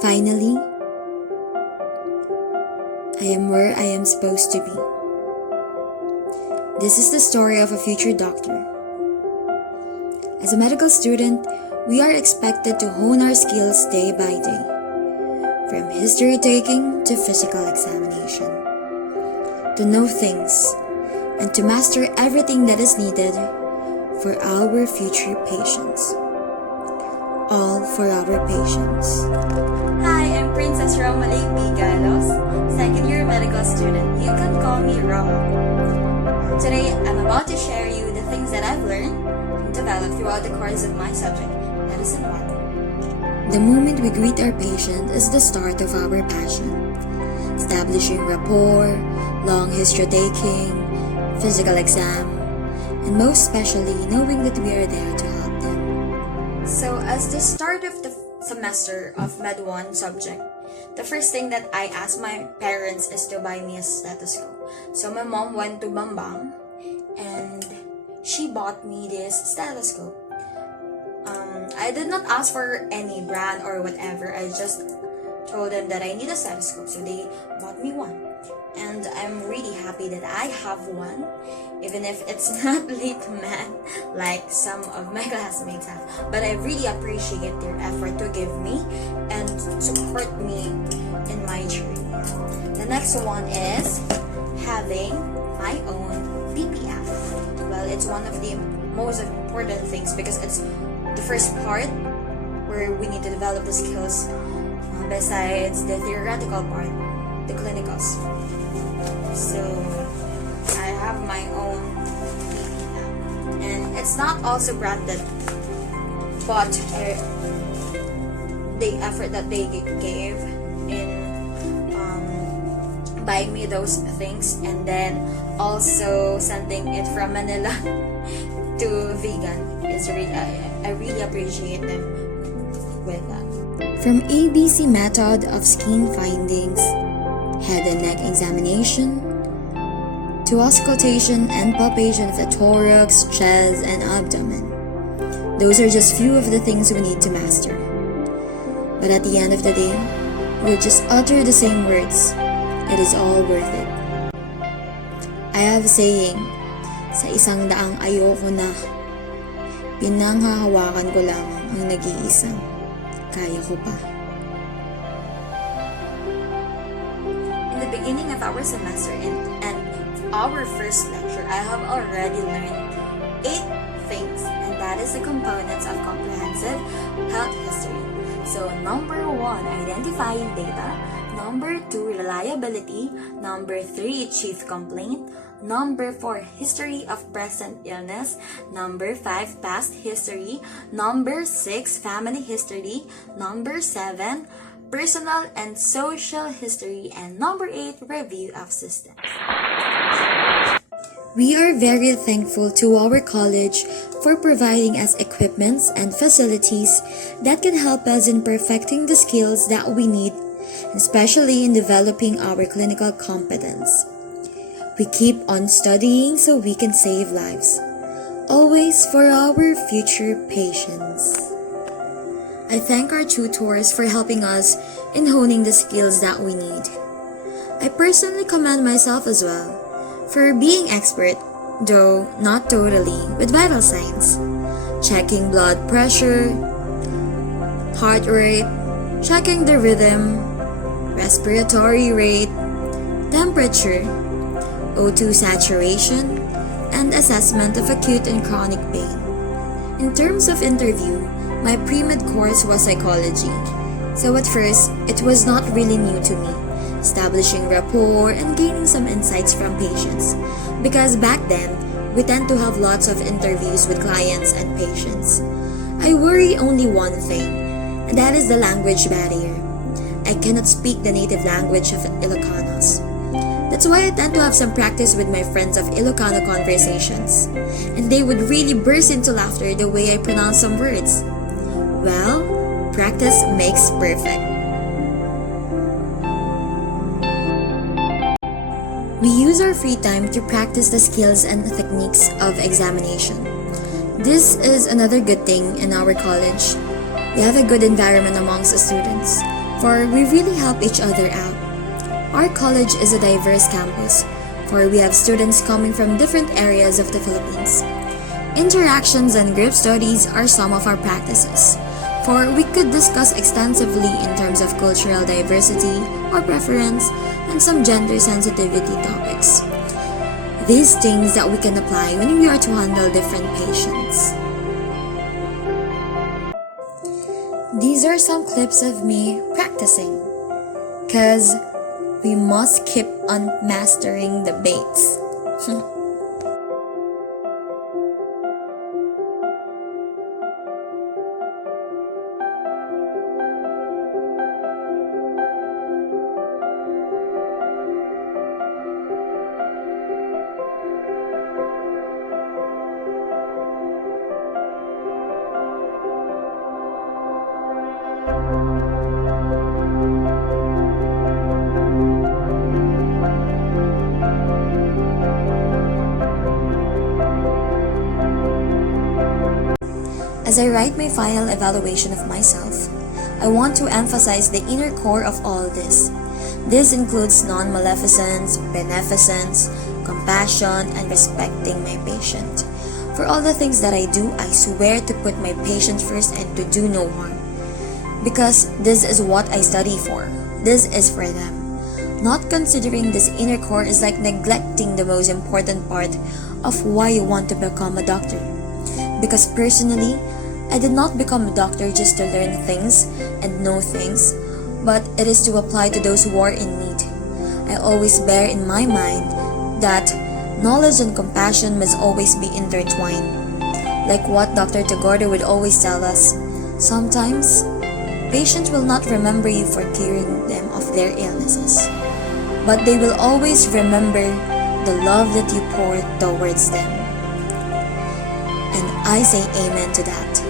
Finally, I am where I am supposed to be. This is the story of a future doctor. As a medical student, we are expected to hone our skills day by day, from history taking to physical examination, to know things and to master everything that is needed for our future patients. All for our patients. Hi, I'm Princess Romalie B. Galos, second year medical student. You can call me Roma. Today, I'm about to share you the things that I've learned and developed throughout the course of my subject, Medicine 1. The moment we greet our patient is the start of our passion. Establishing rapport, long history taking, physical exam, and most especially knowing that we are there to help them. So, as the start of the semester of Med 1 subject, the first thing that I asked my parents is to buy me a stethoscope. So my mom went to Bambang and she bought me this stethoscope. I did not ask for any brand or whatever. I just told them that I need a stethoscope, so they bought me one. And I'm really happy that I have one, even if it's not UNP-Cmed like some of my classmates have. But I really appreciate their effort to give me and support me in my journey. The next one is having my own PPF. Well, it's one of the most important things because it's the first part where we need to develop the skills besides the theoretical part, the clinicals. So I have my own PPF, and it's not also branded, but the effort that they gave in buying me those things and then also sending it from Manila to vegan is really, I really appreciate them with that. From ABC method of skin findings, head and neck examination, to auscultation and palpation of the thorax, chest, and abdomen. Those are just few of the things we need to master. But at the end of the day, we'll just utter the same words. It is all worth it. I have a saying, sa isang daang ayoko na, pinanghahawakan ko lamang ang nag-iisang kaya ko pa. In the beginning of our semester and our first lecture, I have already learned 8 things, and that is the components of comprehensive health history. So, number 1, identifying data. Number 2, reliability. Number 3, chief complaint. Number 4, history of present illness. Number 5, past history. Number 6, family history. Number 7, personal and social history. And number 8, review of systems. We are very thankful to our college for providing us equipments and facilities that can help us in perfecting the skills that we need, especially in developing our clinical competence. We keep on studying so we can save lives, always for our future patients. I thank our tutors for helping us in honing the skills that we need. I personally commend myself as well for being expert, though not totally, with vital signs, checking blood pressure, heart rate, checking the rhythm, respiratory rate, temperature, O2 saturation, and assessment of acute and chronic pain. In terms of interview, my pre-med course was psychology, so at first, it was not really new to me, establishing rapport and gaining some insights from patients, because back then, we tend to have lots of interviews with clients and patients. I worry only one thing, and that is the language barrier. I cannot speak the native language of Ilocanos. That's why I tend to have some practice with my friends of Ilocano conversations, and they would really burst into laughter the way I pronounce some words. Well, practice makes perfect. We use our free time to practice the skills and techniques of examination. This is another good thing in our college. We have a good environment amongst the students. for we really help each other out. Our college is a diverse campus, for we have students coming from different areas of the Philippines. Interactions and group studies are some of our practices, for we could discuss extensively in terms of cultural diversity or preference and some gender sensitivity topics. These things that we can apply when we are to handle different patients. These are some clips of me practicing, cause we must keep on mastering the baits. As I write my final evaluation of myself, I want to emphasize the inner core of all this. This includes non-maleficence, beneficence, compassion, and respecting my patient. For all the things that I do, I swear to put my patient first and to do no harm. Because this is what I study for. This is for them. Not considering this inner core is like neglecting the most important part of why you want to become a doctor. Because personally, I did not become a doctor just to learn things and know things, but it is to apply to those who are in need. I always bear in my mind that knowledge and compassion must always be intertwined. Like what Dr. Tagore would always tell us, sometimes patients will not remember you for curing them of their illnesses, but they will always remember the love that you poured towards them. And I say amen to that.